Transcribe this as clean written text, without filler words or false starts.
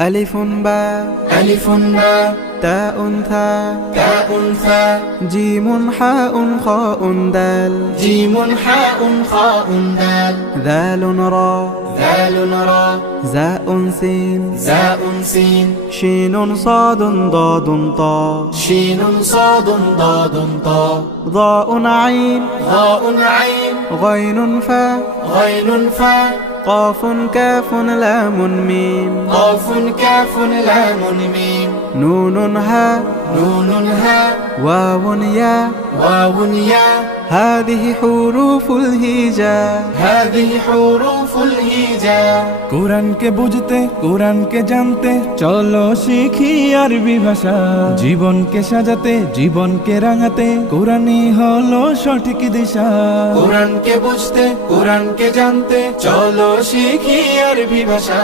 ألف باء ألف باء تاء ثاء تاء ثاء جيم حاء خاء دال جيم حاء خاء دال ذال را ذال را زاء سين زاء سين شين صاد ضاد طاء شين صاد ضاد طاء ضاء عين ضاء عين غين فاء غين فاء قاف كاف لام ميم قاف كاف لام ميم نون هاء نون هاء واو ياء واو ياء هذه حروف الهجاء هذه حروف الهجاء কোরআনকে বুঝতে কোরআনকে জানতে চলো শিখি আরবি ভাষা জীবনকে সাজাতে জীবনকে রাঙাতে কোরআনই হলো সঠিক দিশা কোরআনকে বুঝতে কোরআনকে জানতে চলো শিখি আরবি ভাষা